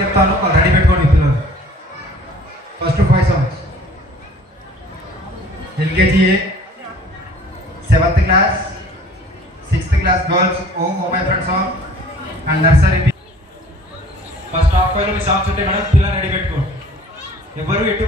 చెప్తాను వాళ్ళు రెడీ పెట్టుకోండి పిల్లలు. First five songs LKG seventh class sixth class girls oh oh my friend song and nursery first half five me songs ఉంటాయి madam పిల్లలు ready పెట్టుకోండి. ఎవరు ఎటు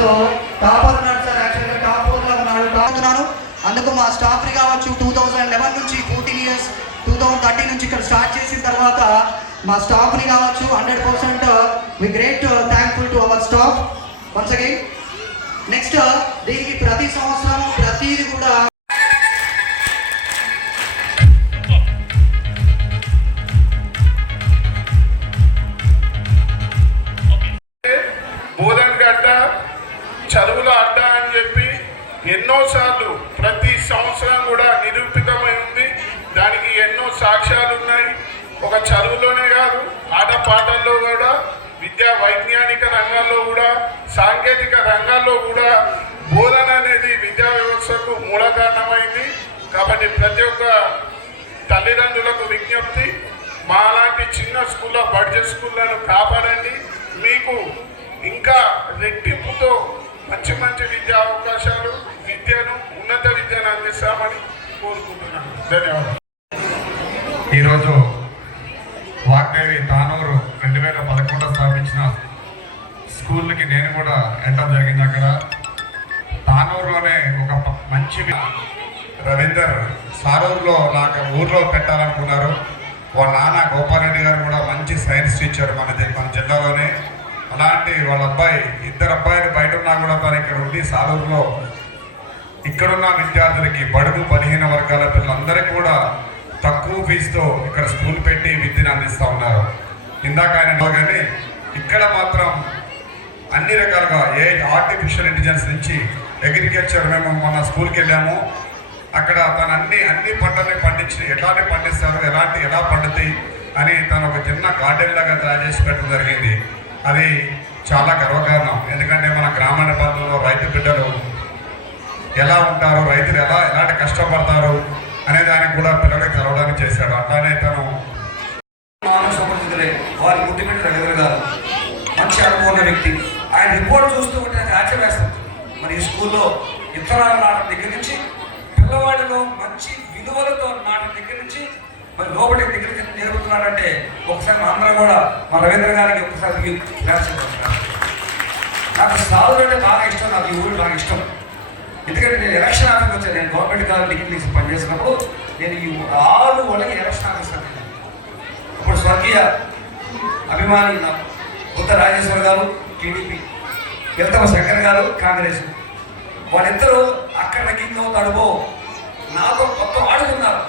స్కూల్కి వెళ్ళినప్పుడు టాపర్ ఉన్నాడు సార్ యాక్చువల్గా టాప్ ఫోర్లో ఉన్నాడు. టాపుతున్నాను అందుకు మా స్టాఫ్ కావచ్చు టూ థౌజండ్ లెవెన్ నుంచి fourteen years two thousand thirteen నుంచి ఇక్కడ స్టార్ట్ చేసిన తర్వాత మా స్టాఫ్ని కావచ్చు hundred percent we great thankful to our staff. Once again next దీనికి ప్రతి సంవత్సరం ప్రతిది కూడా కాబట్టి ప్రతి ఒక్క తల్లిదండ్రులకు విజ్ఞప్తి మాలాంటి చిన్న స్కూల్లో బడ్జెట్ స్కూళ్ళను కాపాడండి. మీకు ఇంకా రెట్టింపుతో మంచి మంచి విద్యా అవకాశాలు విద్యను ఉన్నత విద్యను అందిస్తామని కోరుకుంటున్నాను. ధన్యవాదాలు. ఈరోజు వాగ్దేవి తానూరు రెండు వేల పదకొండు స్థాపించిన స్కూల్కి నేను కూడా వెళ్ళడం జరిగింది అక్కడ. తానూరులోనే ఒక మంచి రవీందర్ సారూరులో నాకు ఊర్లో పెట్టాలనుకున్నారు. వాళ్ళ నాన్న గోపాలరెడ్డి గారు కూడా మంచి సైన్స్ టీచర్ మన మన జిల్లాలోనే. అలాంటి వాళ్ళ అబ్బాయి ఇద్దరు అబ్బాయిలు బయట ఉన్నా కూడా తను ఇక్కడ ఉండి సారూరులో ఇక్కడున్న విద్యార్థులకి బడుగు బలహీన వర్గాల పిల్లలందరికీ కూడా తక్కువ ఫీజుతో ఇక్కడ స్కూల్ పెట్టి విద్యను అందిస్తూ ఉన్నారు. ఇందాక ఆయన కానీ ఇక్కడ మాత్రం అన్ని రకాలుగా ఏ ఆర్టిఫిషియల్ ఇంటెలిజెన్స్ నుంచి అగ్రికల్చర్ మేము మన స్కూల్కి వెళ్ళాము. అక్కడ తను అన్ని అన్ని పంటల్ని పండించి ఎలాంటి పండిస్తారు ఎలాంటి ఎలా పండుతాయి అని తను ఒక చిన్న గార్డెన్ లాగా తయారు చేసి పెట్టడం జరిగింది. అది చాలా గర్వకారణం. ఎందుకంటే మన గ్రామీణ ప్రాంతంలో రైతు బిడ్డలు ఎలా ఉంటారు రైతులు ఎలా ఎలాంటి కష్టపడతారు అనే దానికి కూడా పిల్లలకి తెలవడానికి చేశాడు. అట్లానే తను మానవ సంబంధితులే వారి ముద్దుపెట్టి రవీంద్ర గారు మంచి అనుభవం ఉన్న వ్యక్తి ఆయన రిపోర్ట్ చూస్తూ ఉంటే నాకు ఆశ్చర్యం వేస్తుంది మరి ఈ స్కూల్లో ఇతరాలు నాటం దగ్గర నుంచి పిల్లవాడిలో మంచి విలువలతో నాటం దగ్గర నుంచి మరి లోపలి దగ్గర నుంచి నేర్పుతున్నాడంటే ఒకసారి మా అందరం కూడా మా రవీంద్ర గారికి ఒకసారి నాకు సాధులు అంటే బాగా ఇష్టం నాకు ఈ ఊరు బాగా ఇష్టం. ఎందుకంటే నేను ఎలక్షన్ ఆఫీస్కి వచ్చాను. నేను గవర్నమెంట్ గారు డిగ్రీ తీసి పనిచేసినప్పుడు నేను ఈ ఆరు వాళ్ళకి ఎలక్షన్ ఆఫీస్ నేను. అప్పుడు స్వర్గీయ అభిమాని నా బుద్ధ రాజేశ్వర్ గారు టీడీపీ వెళ్తమ శంకర్ గారు కాంగ్రెస్. వాళ్ళిద్దరూ అక్కడ కిందో తడుబో నాతో మొత్తం ఆడుకున్నారు.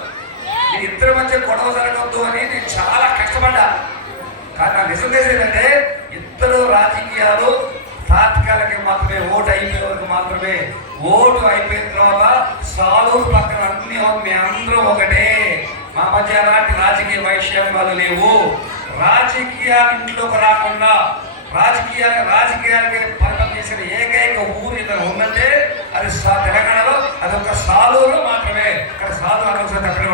నేను ఇద్దరి మధ్య గొడవ జరగవద్దు అని నేను చాలా కష్టపడ్డా ఏంటంటే ఇద్దరు రాజకీయాలు తాత్కాలిక మాత్రమే ఓటు అయిపోయే వరకు మాత్రమే. ఓటు అయిపోయిన తర్వాత సాలూరు పక్కన అన్ని మీ అందరూ ఒకటే. మా మధ్య ఎలాంటి రాజకీయ వైషమ్యాలు లేవు. రాజకీయాల ఇంట్లోకి రాకుండా రాజకీయాల రాజకీయాలకి పరిమితం చేసిన ఏకైక ఊరు ఇక్కడ ఉందంటే అది తెలంగాణలో అది ఒక సాలూరు మాత్రమే. ఇక్కడ సాలూరు అక్కడ అక్కడే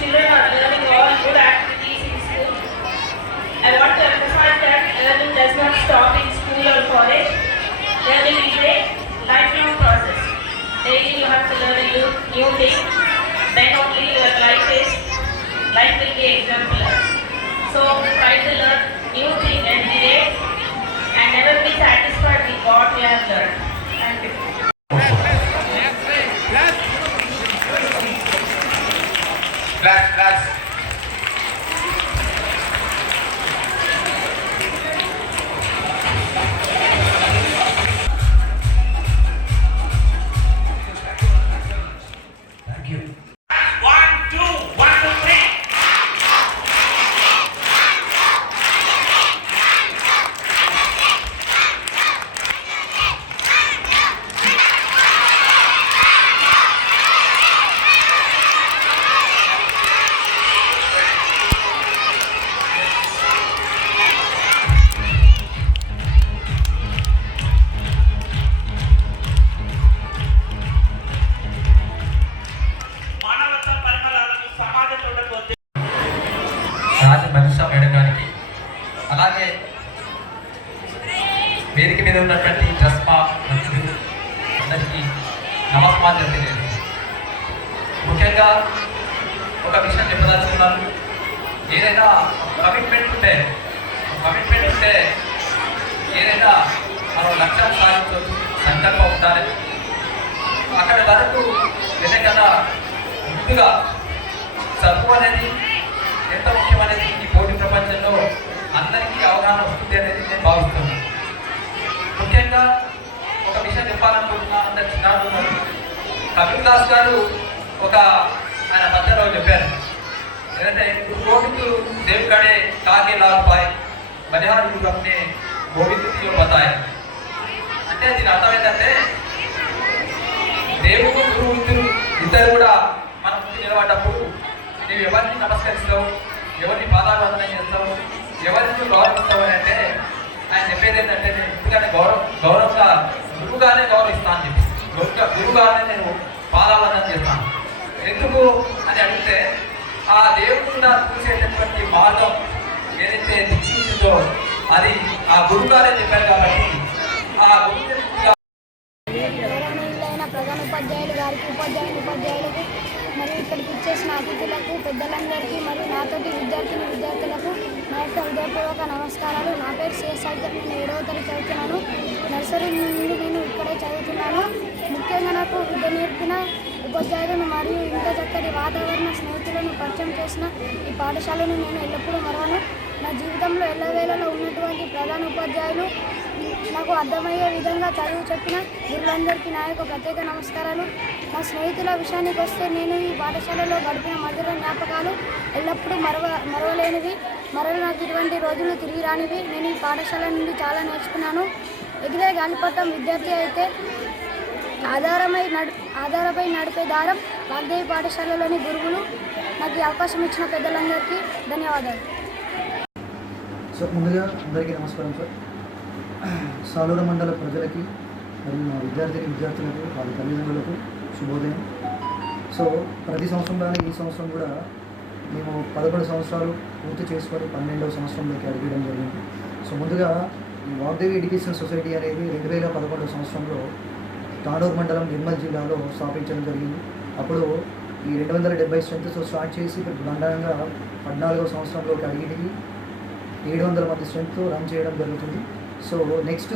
children are learning all good activities in school. I want to emphasize that learning does not stop in school or college. Learning is a lifelong process. Daily you have to learn a new, thing. Then only your life is, life will be exemplar. So try to learn new thing every day and never be satisfied with what you have learned. Thank you. Graças, graças. అందరికీ నమస్కారం తెలియదు ముఖ్యంగా ఒక విషయం చెప్పదలుచుకున్నాను. ఏదైనా commitment ఉంటే commitment ఉంటే ఏదైనా మనం లక్ష్యం సాధించవచ్చు సంకల్పం ఉండాలి. అక్కడ వరకు కదా ముందుగా చదువు అనేది ఎంత ముఖ్యమనేది ఈ పోటీ ప్రపంచంలో అందరికీ అవగాహన వస్తుంది అనేది నేను భావిస్తున్నాను. ముఖ్యంగా ఒక విషయం చెప్పాలనుకుంటున్నా అందరు చిన్నారులు కపిల్ దాస్ గారు ఒక ఆయన మధ్యలో చెప్పారు. ఏంటంటే గోవింద్ దేవ్ కడే కాకే లాల్ పాయ్ బలిహార్ గురు అప్నే గోవింద్ బతాయ్ అంటే దీని అర్థం ఏంటంటే దేవుడు గురువు ఇద్దరు ఇద్దరు కూడా మన ముందు నిలబడ్డప్పుడు నువ్వు ఎవరిని నమస్కరిస్తావు ఎవరిని పాదాభివందనం చేస్తావు ఎవరిని గౌరవిస్తావు అని అంటే ఆయన చెప్పేది ఏంటంటే నేను ఎందుకంటే గౌరవ గౌరవంగా గురువుగానే గౌరవిస్తాను చెప్పి. గురువుగా గురువుగానే నేను పాదాభివందనం చేస్తాను. ఎందుకు అని అడిగితే ఆ దేవుడు చూసేటటువంటి మార్గం ఏదైతే దిక్సూచిందో అది ఆ గురువుగానే చెప్పారు కాబట్టి ఆ గురువు ప్రధాన ఉపాధ్యాయులు గారికి ఉపాధ్యాయులు ఉపాధ్యాయులకు మరియు ఇక్కడికి ఇచ్చేసిన అతిథులకు పెద్దలందరికీ మరియు నాతోటి విద్యార్థిని విద్యార్థులకు నా యొక్క హృదయపూర్వక నమస్కారాలు. నా పేరు సిఎస్ నేను ఏడవ తరగతి చదువుతున్నాను. నర్సరీ నుండి నేను ఇక్కడే చదువుతున్నాను. ముఖ్యంగా నాకు విద్య నేర్పిన ఉపాధ్యాయులను మరియు ఇంకా చక్కటి వాతావరణ స్నేహితులను పరిచయం చేసిన ఈ పాఠశాలను నేను ఎల్లప్పుడూ మరవను. నా జీవితంలో ఎల్లవేళలో ఉన్నటువంటి ప్రధాన ఉపాధ్యాయులు నాకు అర్థమయ్యే విధంగా చదువు చెప్పిన గురులందరికీ నా యొక్క ప్రత్యేక నమస్కారాలు. నా స్నేహితుల విషయానికి వస్తే నేను ఈ పాఠశాలలో గడిపిన మధుర జ్ఞాపకాలు ఎల్లప్పుడూ మరవ మరవలేనివి. మరల నాకు ఇటువంటి రోజులు తిరిగి రానివి. నేను ఈ పాఠశాల నుండి చాలా నేర్చుకున్నాను. ఎగిరే గాలిపటం విద్యార్థి అయితే ఆధారమై నడు ఆధారపై నడిపే దారం వాగ్దేవి పాఠశాలలోని గురువులు. నాకు ఈ అవకాశం ఇచ్చిన పెద్దలందరికీ ధన్యవాదాలు. సో ముందుగా అందరికీ నమస్కారం సార్. సాలూర మండల ప్రజలకి మరియు మా విద్యార్థిని విద్యార్థులకు వాళ్ళ తల్లిదండ్రులకు శుభోదయం. సో ప్రతి సంవత్సరంలోనే ఈ సంవత్సరం కూడా మేము పదకొండు సంవత్సరాలు పూర్తి చేసుకొని పన్నెండవ సంవత్సరంలోకి అడిగడం జరిగింది. సో ముందుగా ఈ వాగ్దేవి ఎడ్యుకేషన్ సొసైటీ అనేది రెండు వేల పదకొండవ సంవత్సరంలో తానూరు మండలం నిర్మల్ జిల్లాలో స్థాపించడం జరిగింది. అప్పుడు ఈ రెండు వందల డెబ్బై స్ట్రెంత్తో స్టార్ట్ చేసి ఇప్పుడు బండారంగా పద్నాలుగవ సంవత్సరంలోకి అడిగి ఏడు వందల మంది స్ట్రెంత్తో రన్ చేయడం జరుగుతుంది. సో నెక్స్ట్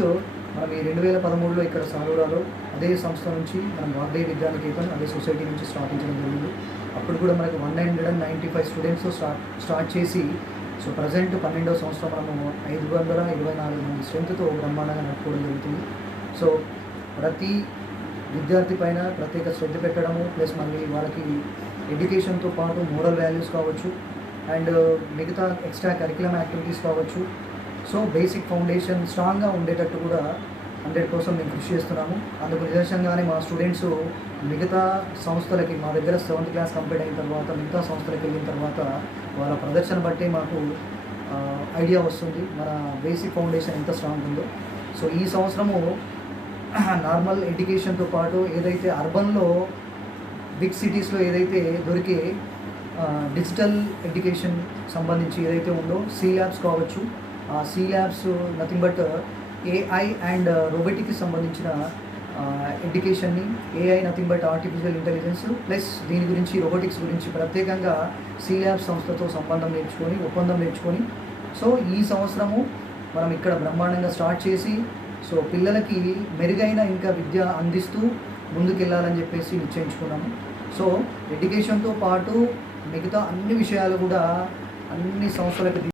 మనం ఈ రెండు వేల పదమూడులో ఇక్కడ సాలూరాలో అదే సంస్థ నుంచి మనం వాగ్దేవి విద్యానికేతన్ అదే సొసైటీ నుంచి స్థాపించడం జరిగింది. అప్పుడు కూడా మనకి one hundred and ninety five students start start చేసి సో ప్రజెంట్ పన్నెండవ సంవత్సరం మనము ఐదు వందల ఇరవై నాలుగు మంది స్ట్రెంత్తో బ్రహ్మాండంగా నడుపుకోవడం జరుగుతుంది. సో ప్రతి విద్యార్థి పైన ప్రత్యేక శ్రద్ధ పెట్టడము ప్లస్ మళ్ళీ వాళ్ళకి ఎడ్యుకేషన్తో పాటు మోరల్ వాల్యూస్ కావచ్చు అండ్ uh, మిగతా ఎక్స్ట్రా కరికులం యాక్టివిటీస్ కావచ్చు. సో బేసిక్ ఫౌండేషన్ స్ట్రాంగ్గా ఉండేటట్టు కూడా హండ్రెడ్ పర్సెంట్ మేము కృషి చేస్తున్నాము. అందుకు నిదర్శనంగానే మా స్టూడెంట్స్ మిగతా సంస్థలకి మా దగ్గర సెవెంత్ క్లాస్ కంప్లీట్ అయిన తర్వాత మిగతా సంస్థలకు వెళ్ళిన తర్వాత వాళ్ళ ప్రదర్శన బట్టి మాకు ఐడియా వస్తుంది. మన బేసిక్ ఫౌండేషన్ ఎంత స్ట్రాంగ్ ఉందో. సో ఈ సంవత్సరము నార్మల్ ఎడ్యుకేషన్తో పాటు ఏదైతే అర్బన్లో బిగ్ సిటీస్లో ఏదైతే దొరికే డిజిటల్ ఎడ్యుకేషన్ సంబంధించి ఏదైతే ఉందో సి ల్యాబ్స్ కావచ్చు. ఆ C labs nothing but AI and రోబోటిక్కి సంబంధించిన ఎడ్యుకేషన్ని AI nothing but artificial intelligence plus దీని గురించి రోబోటిక్స్ గురించి ప్రత్యేకంగా సీల్యాబ్ సంస్థతో సంబంధం నేర్చుకొని ఒప్పందం నేర్చుకొని సో ఈ సంవత్సరము మనం ఇక్కడ బ్రహ్మాండంగా స్టార్ట్ చేసి సో పిల్లలకి మెరుగైన ఇంకా విద్య అందిస్తూ ముందుకెళ్ళాలని చెప్పేసి నిశ్చయించుకున్నాము. సో ఎడ్యుకేషన్తో పాటు మిగతా అన్ని విషయాలు కూడా అన్ని సంస్థలకు